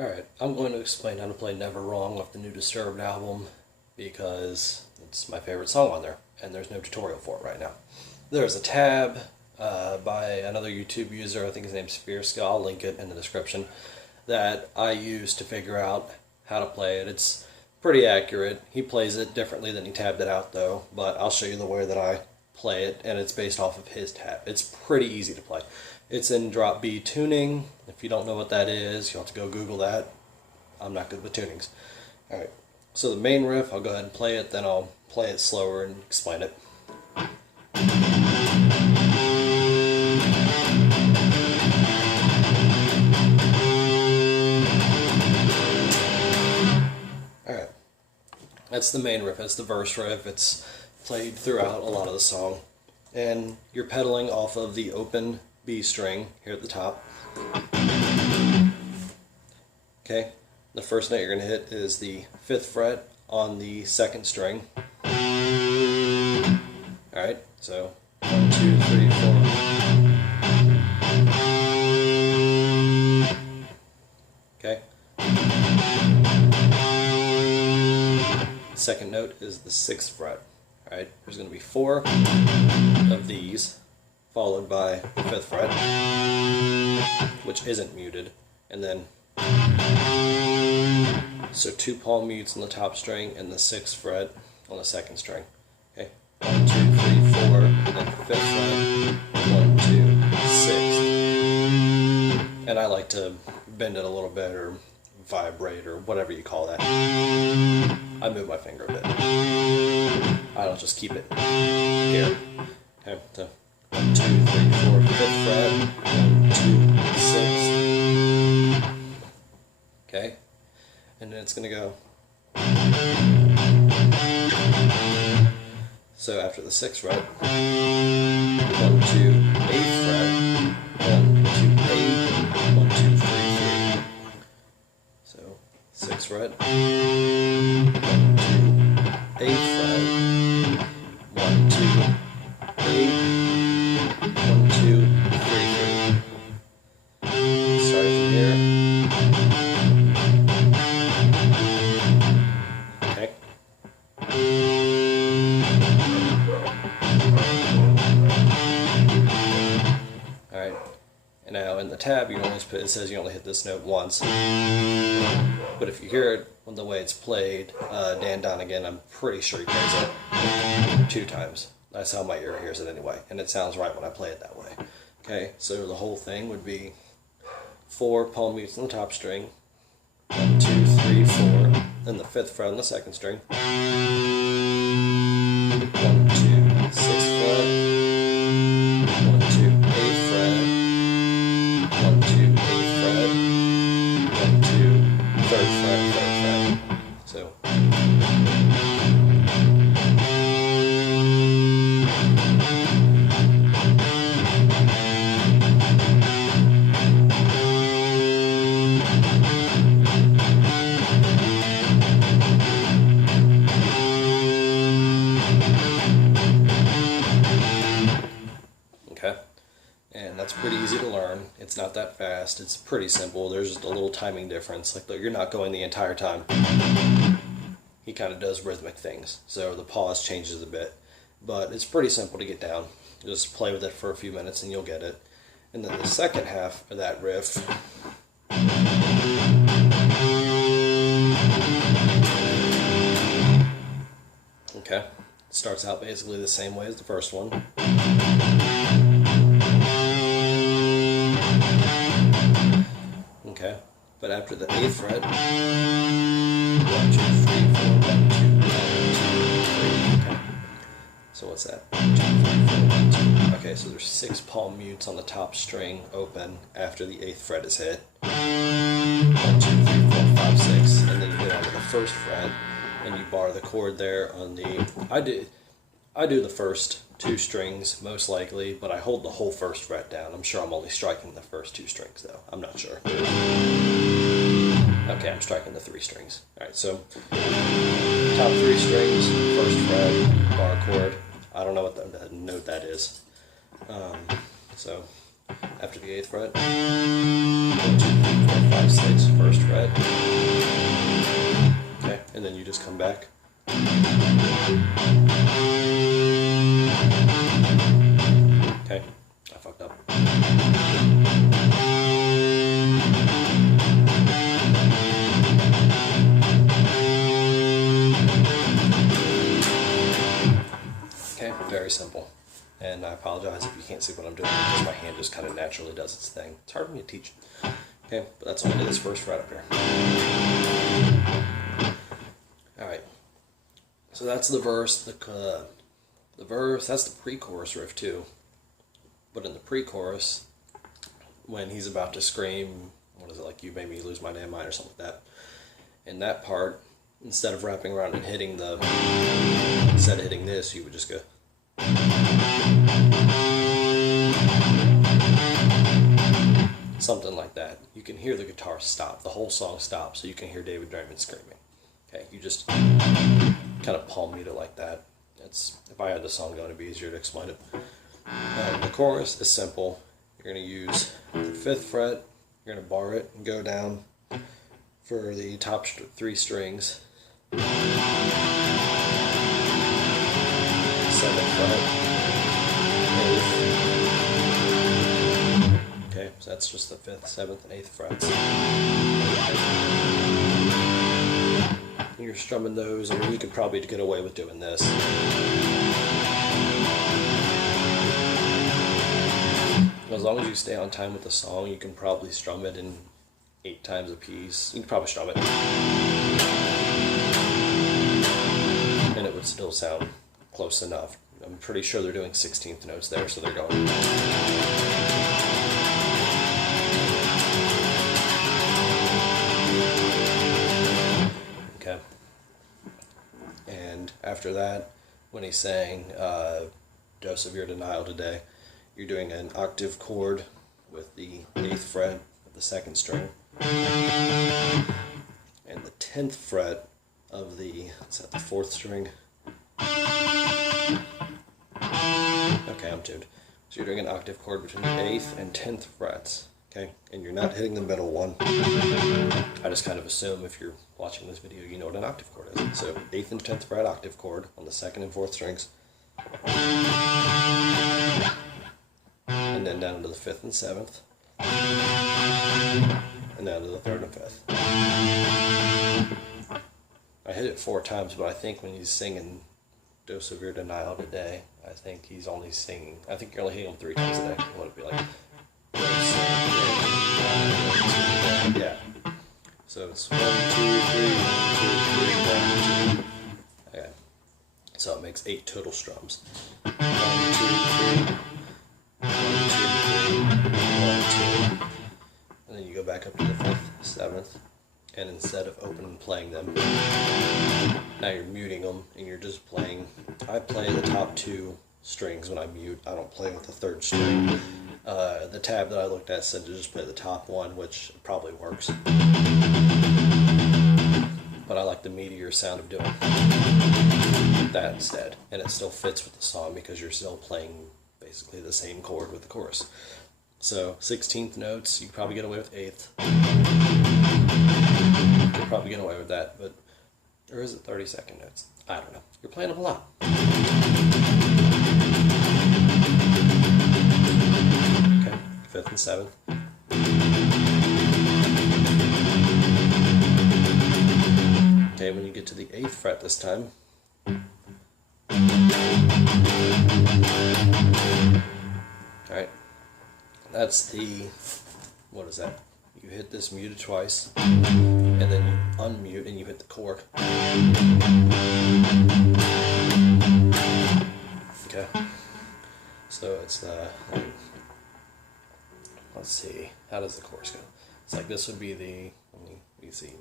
Alright, I'm going to explain how to play Never Wrong off the new Disturbed album because it's my favorite song on there, and there's no tutorial for it right now. There's a tab by another YouTube user, I think his name's Fearskill, I'll link it in the description, that I use to figure out how to play it. It's pretty accurate. He plays it differently than he tabbed it out though, but I'll show you the way that I play it, and it's based off of his tab. It's pretty easy to play. It's in drop B tuning. If you don't know what that is, you'll have to go Google that. I'm not good with tunings. Alright, so the main riff, I'll go ahead and play it, then I'll play it slower and explain it. Alright, that's the main riff, that's the verse riff. It's played throughout a lot of the song. And you're pedaling off of the open B string here at the top. Okay, the first note you're going to hit is the 5th fret on the 2nd string. Alright, so 1, 2, 3, 4. Okay. Second note is the 6th fret. Alright, there's going to be 4 of these, followed by the 5th fret, which isn't muted, and then so 2 palm mutes on the top string and the 6th fret on the 2nd string. Okay, 1, 2, 3, 4, and then 5th fret, 1, 2, 6th, and I like to bend it a little bit or vibrate or whatever you call that. I move my finger a bit. I don't just keep it here. Okay, so 1, 2, 3, 4, 5th fret, 1, 2, 6th. Okay, and then it's going to go. So after the 6th fret, 1, 2, 8th fret, 1, 2, 8, 1, 2, 3, 3. So 6th fret, 1, 2, 8th fret, 1, 2, 8, 1, 2, 3, 3. Starting from here. Okay. Alright. And now in the tab, it says you only hit this note once. But if you hear it the way it's played, Dan Donegan, I'm pretty sure he plays it 2 times. That's how my ear hears it anyway, and it sounds right when I play it that way. Okay, so the whole thing would be 4 palm mutes on the top string, 1, 2, 3, 4, then the 5th fret on the 2nd string, 1, 2, 6th fret, 1, 2, 8th fret, 1, 2, 8th fret, 1, 2, 3rd fret, 3rd fret. So. Okay, and that's pretty easy to learn. It's not that fast. It's pretty simple. There's just a little timing difference. Like, you're not going the entire time. He kind of does rhythmic things, so the pause changes a bit. But it's pretty simple to get down. Just play with it for a few minutes and you'll get it. And then the second half of that riff, okay, starts out basically the same way as the first one. Okay, but after the 8th fret, 1, 2, 3, 4, 1, 2, 1, 2, 3. Okay. So what's that? 1, 2, 3, 4, 1, 2. Okay, so there's 6 palm mutes on the top string open after the 8th fret is hit. 1, 2, 3, 4, 5, 6, and then you hit onto the 1st fret, and you bar the chord there on the. I do the first 2 strings most likely, but I hold the whole 1st fret down. I'm sure I'm only striking the first 2 strings though. I'm not sure. Okay, I'm striking the 3 strings. Alright, so top 3 strings, 1st fret, bar chord. I don't know what that note that is. So after the 8th fret, 1, 2, 3, 4, 5, 6, 1st fret, just come back. Okay, I fucked up. Okay, very simple. And I apologize if you can't see what I'm doing because my hand just kind of naturally does its thing. It's hard for me to teach. Okay, but that's only this first fret up here. Alright, so that's the verse. The verse, that's the pre-chorus riff too. But in the pre-chorus, when he's about to scream, what is it, like, you made me lose my damn mind or something like that. In that part, instead of wrapping around and hitting instead of hitting this, you would just go. Something like that. You can hear the guitar stop. The whole song stops, so you can hear David Draymond screaming. Okay, you just kind of palm mute it like that. If I had the song going, it'd be easier to explain it. The chorus is simple. You're going to use the 5th fret. You're going to bar it and go down for the top 3 strings. 7th fret. 8th. Okay, so that's just the 5th, 7th, and 8th frets. You're strumming those. I mean, you could probably get away with doing this. As long as you stay on time with the song, you can probably strum it in 8 times a piece. You can probably strum it. And it would still sound close enough. I'm pretty sure they're doing 16th notes there, so they're going. Okay. And after that, when he's saying, dose of your denial today, you're doing an octave chord with the 8th fret of the 2nd string and the 10th fret of the 4th string. Okay, I'm tuned. So you're doing an octave chord between the 8th and 10th frets, okay? And you're not hitting the middle one. I just kind of assume if you're watching this video, you know what an octave chord is. So 8th and 10th fret octave chord on the 2nd and 4th strings. And then down to the 5th and 7th. And down to the 3rd and 5th. I hit it 4 times, but I think when he's singing Dose of Your Denial Today, I think he's only singing, I think you're only hitting them 3 times a day. What would it be like? Yeah. So it's 1, 2, 3, 1, 2, 3, 1, 2. Okay. So it makes 8 total strums. 1, 2, 3. 1, 2, 3. 1, 2. And then you go back up to the 5th, 7th, and instead of open and playing them, now you're muting them and you're just playing. I play the top 2 strings when I mute. I don't play with the 3rd string. The tab that I looked at said to just play the top 1, which probably works. But I like the meatier sound of doing that instead. And it still fits with the song because you're still playing basically the same chord with the chorus. So 16th notes, you could probably get away with 8th. You could probably get away with that, but or is it 32nd notes? I don't know. You're playing them a lot. Okay, 5th and 7th. Okay, when you get to the 8th fret this time, alright, that's the, what is that? You hit this muted twice, and then you unmute and you hit the chord. Okay, so it's, let's see, how does the chorus go? It's like this would be the, let me see.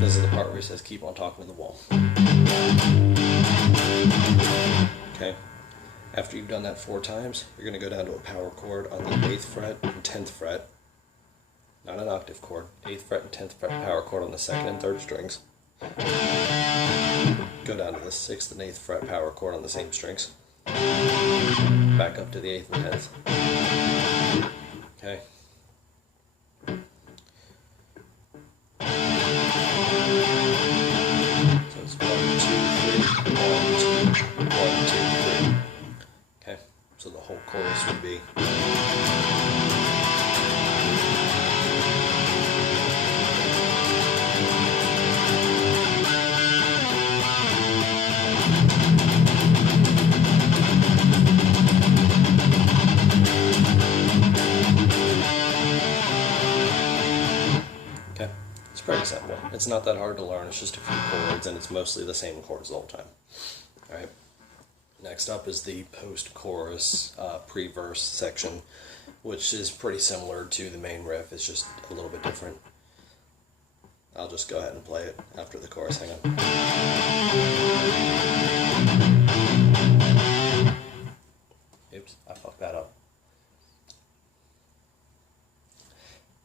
This is the part where he says, keep on talking to the wall. Okay. After you've done that 4 times, you're going to go down to a power chord on the 8th fret and 10th fret. Not an octave chord. 8th fret and 10th fret power chord on the 2nd and 3rd strings. Go down to the 6th and 8th fret power chord on the same strings. Back up to the 8th and 10th. Okay. pretty simple. It's not that hard to learn. It's just a few chords, and it's mostly the same chords the whole time. All right. Next up is the post-chorus pre-verse section, which is pretty similar to the main riff. It's just a little bit different. I'll just go ahead and play it after the chorus. Hang on. Oops, I fucked that up.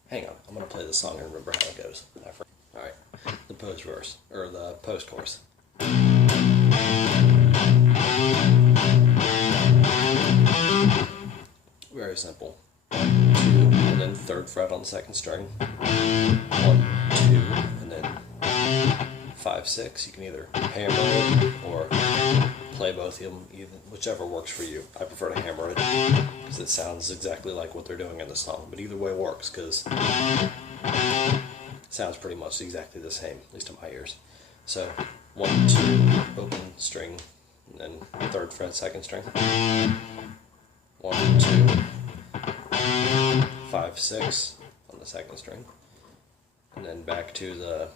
Hang on, I'm going to play the song and remember how it goes. Alright, the post-verse, or the post-chorus. Very simple. 1, 2, and then 3rd fret on the 2nd string. 1, 2, and then 5, 6. You can either hammer it or play both of them, even whichever works for you. I prefer to hammer it because it sounds exactly like what they're doing in the song. But either way works because it sounds pretty much exactly the same, at least to my ears. So 1, 2, open string, and then 3rd fret, 2nd string. 1, 2, 5, 6 on the 2nd string, and then back to the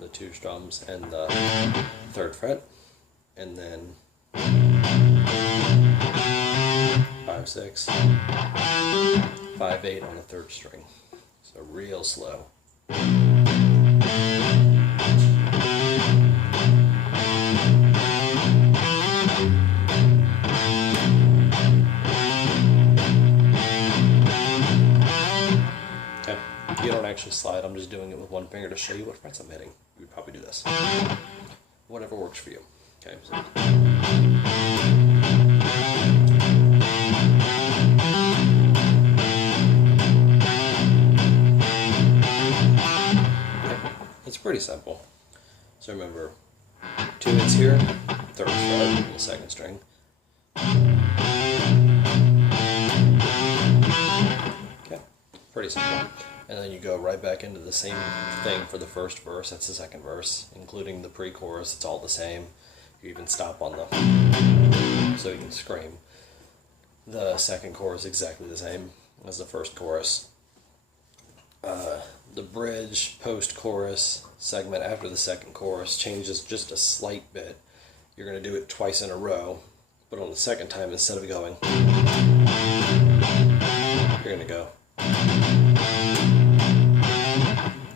the 2 strums and the 3rd fret, and then 5, 6, 5, 8 on the 3rd string. So real slow. You don't actually slide, I'm just doing it with one finger to show you what frets I'm hitting. You would probably do this. Whatever works for you. Okay, so. Okay. It's pretty simple. So remember, 2 hits here, 3rd fret on the 2nd string. Okay, pretty simple. And then you go right back into the same thing for the 1st verse. That's the 2nd verse, including the pre-chorus. It's all the same. You even stop on the so you can scream. The 2nd chorus is exactly the same as the 1st chorus. The bridge post-chorus segment after the 2nd chorus changes just a slight bit. You're going to do it twice in a row, but on the 2nd time, instead of going, you're going to go.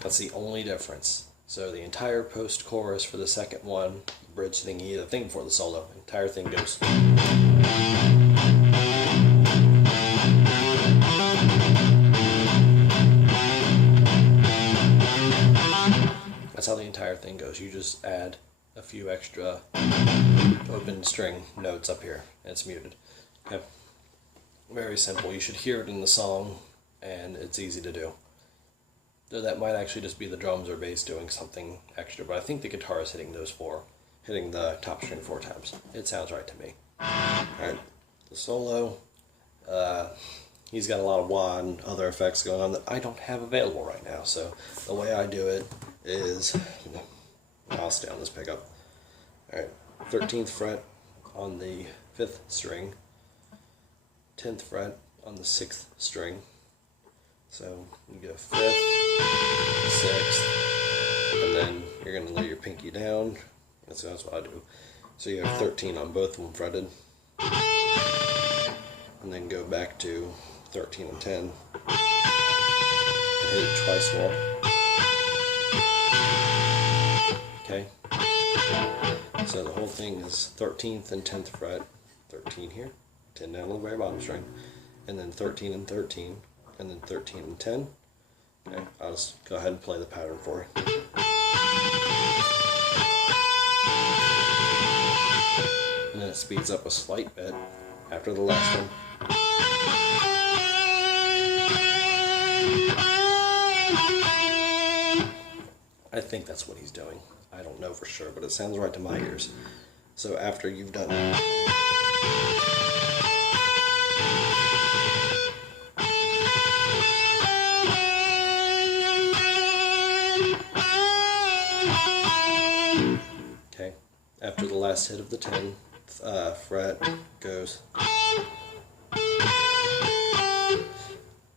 That's the only difference. So the entire post-chorus for the 2nd one, bridge thingy, the thing before the solo, the entire thing goes. That's how the entire thing goes. You just add a few extra open string notes up here, and it's muted. Okay. Very simple. You should hear it in the song, and it's easy to do. Though that might actually just be the drums or bass doing something extra, but I think the guitar is hitting the top string 4 times. It sounds right to me. Alright, the solo, he's got a lot of wah and other effects going on that I don't have available right now, so the way I do it is, I'll stay on this pickup. Alright, 13th fret on the 5th string, 10th fret on the 6th string. So you go 5th, 6th, and then you're going to lay your pinky down. That's what I do. So you have 13 on both of them fretted. And then go back to 13 and 10. And hit it twice more. Okay? So the whole thing is 13th and 10th fret. 13 here, 10 down on the very bottom string. And then 13 and 13. And then 13 and 10. Okay, I'll just go ahead and play the pattern for you. And then it speeds up a slight bit after the last one. I think that's what he's doing. I don't know for sure, but it sounds right to my ears. So after you've done after the last hit of the 10th fret goes.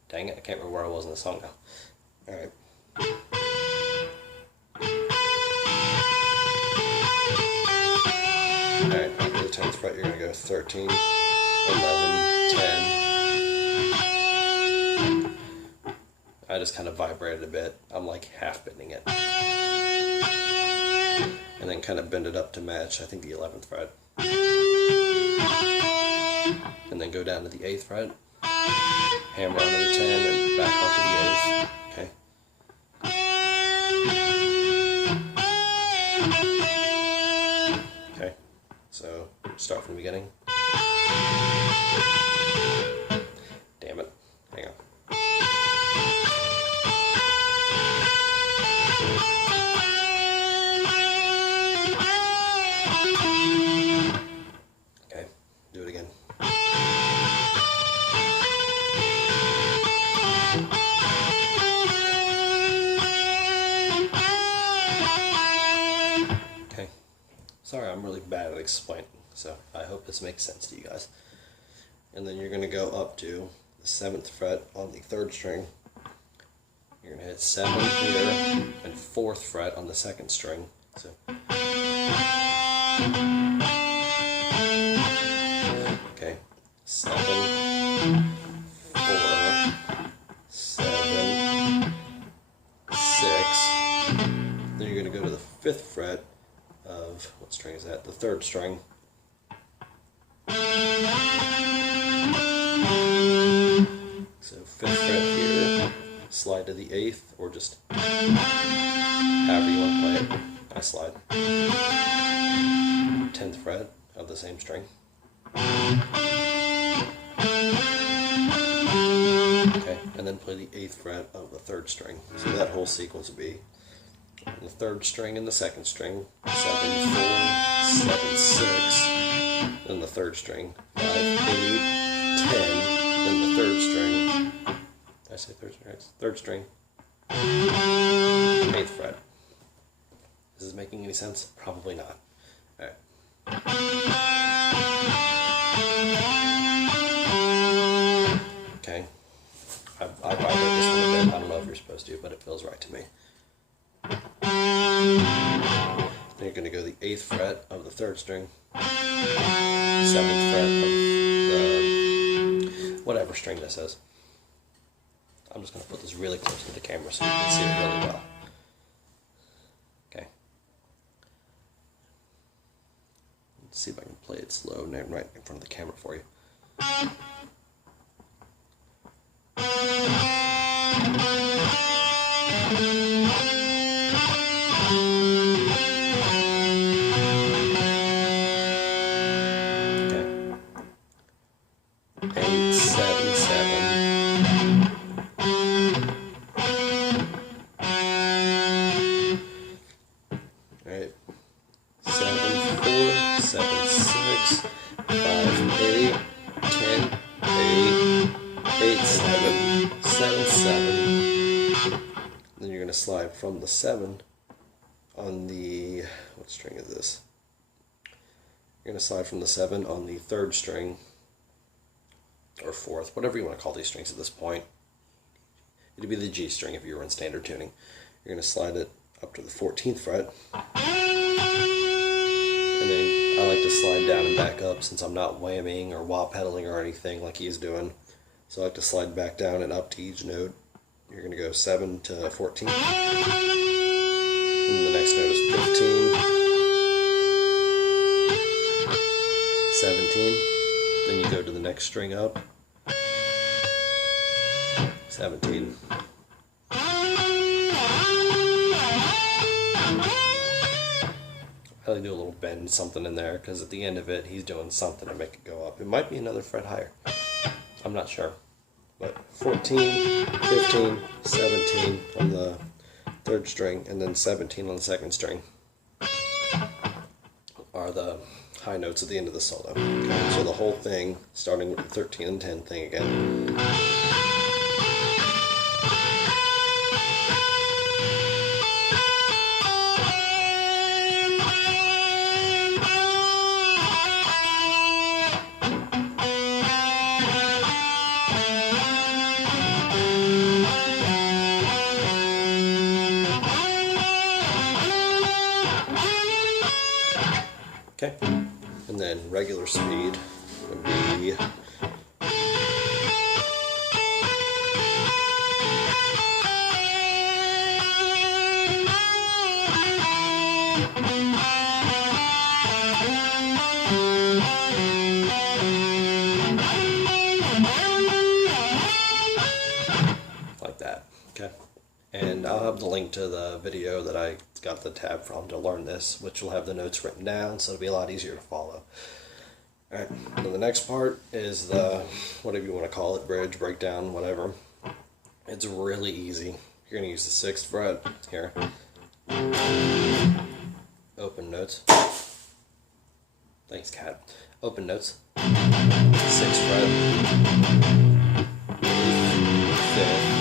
Dang it, I can't remember where I was in the song now. Alright. Alright, after the 10th fret, you're going to go 13, 11, 10. I just kind of vibrated a bit. I'm like half bending it. And then kind of bend it up to match, I think, the 11th fret. And then go down to the 8th fret, hammer onto the 10, and back onto the 8th. Okay. Okay, so start from the beginning. Damn it. Hang on. Okay, do it again. Okay, sorry, I'm really bad at explaining, so I hope this makes sense to you guys. And then you're going to go up to the 7th fret on the 3rd string. You're going to hit 7 here and 4th fret on the 2nd string. So okay, 7, 4, 7, 6. Then you're going to go to the 5th fret of, what string is that? The 3rd string. So 5th fret here, slide to the 8th, or just however you want to play it. I slide. 10th fret of the same string. Okay, and then play the 8th fret of the 3rd string. So that whole sequence would be on the 3rd string and the 2nd string, 7, 4, 7, 6, then the 3rd string, 5, 8, 10, then the 3rd string. Did I say 3rd string? 3rd string, 8th fret. Is this making any sense? Probably not. Alright. Okay. I vibrate this one a bit. I don't know if you're supposed to, but it feels right to me. Then you're going to go the 8th fret of the 3rd string, 7th fret of the whatever string this is. I'm just going to put this really close to the camera so you can see it really well. Okay. Let's see if I can play it slow and right in front of the camera for you. Okay. 8, 7, 7. Alright. 7, 4, 7, 6, 5, 8, 10, 8, 8, 7, 7, 7. Then you're going to slide from the 7 on the, what string is this? You're going to slide from the 7 on the 3rd string, or 4th, whatever you want to call these strings at this point. It'd be the G string if you were in standard tuning. You're going to slide it up to the 14th fret. And then I like to slide down and back up since I'm not whamming or wah pedaling or anything like he's doing. So I like to slide back down and up to each note. You're going to go 7 to 14. And the next note is 15. 17. Then you go to the next string up. 17. I like to do a little bend something in there because at the end of it he's doing something to make it go up. It might be another fret higher. I'm not sure. But 14, 15, 17 on the 3rd string and then 17 on the 2nd string are the high notes at the end of the solo. Okay, so the whole thing, starting with the 13 and 10 thing again. in regular speed would be like that. Okay. And I'll have the link to the video that I got the tab from to learn this, which will have the notes written down, so it'll be a lot easier to follow. Alright, and the next part is the, whatever you want to call it, bridge, breakdown, whatever. It's really easy. You're going to use the 6th fret here. Open notes. Thanks, cat. Open notes. 6th fret. 5th.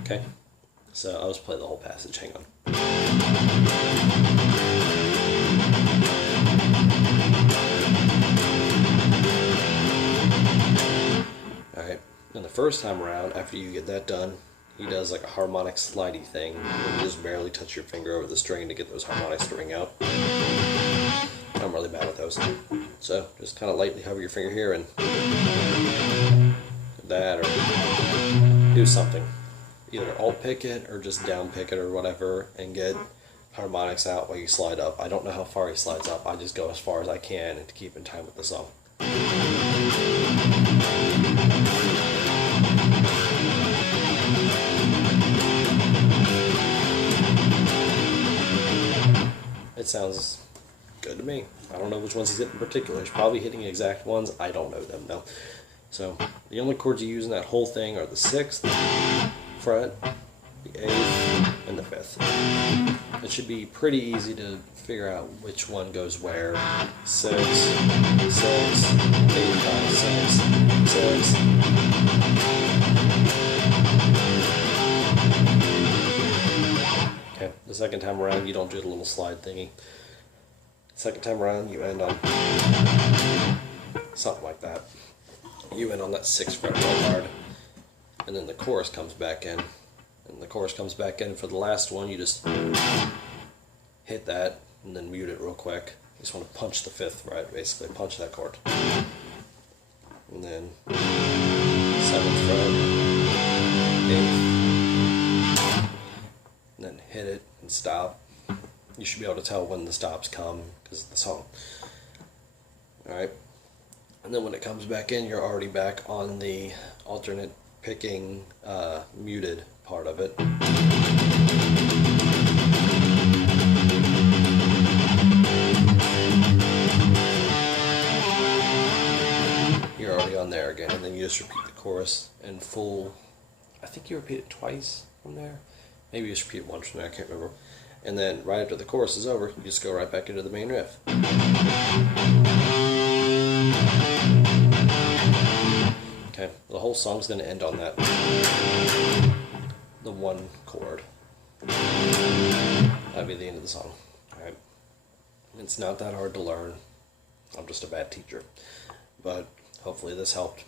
Okay, so I'll just play the whole passage, hang on. Alright, and the first time around, after you get that done, he does like a harmonic slidey thing, where you just barely touch your finger over the string to get those harmonics to ring out. I'm really bad at those. So, just kind of lightly hover your finger here and that, or do something. Either alt pick it or just down pick it or whatever and get harmonics out while you slide up. I don't know how far he slides up. I just go as far as I can and to keep in time with the song. It sounds good to me. I don't know which ones he's hitting in particular. He's probably hitting exact ones. I don't know them though. So the only chords you use in that whole thing are the 6th fret, the 8th, and the 5th. It should be pretty easy to figure out which one goes where. 6, 6, 8, 5, 6, 6. Okay, the second time around you don't do the little slide thingy. Second time around you end on something like that. You end on that 6th fret real hard. And then the chorus comes back in. And the chorus comes back in for the last one. You just hit that and then mute it real quick. You just want to punch the 5th fret, basically. Punch that chord. And then 7th fret, 8th. And then hit it and stop. You should be able to tell when the stops come because of the song. Alright. And then when it comes back in, you're already back on the alternate picking muted part of it. You're already on there again, and then you just repeat the chorus in full. I think you repeat it twice from there. Maybe you just repeat it once from there, I can't remember. And then right after the chorus is over, you just go right back into the main riff. Okay, the whole song's going to end on that, the one chord. That'll be the end of the song. Alright, it's not that hard to learn. I'm just a bad teacher. But hopefully this helped.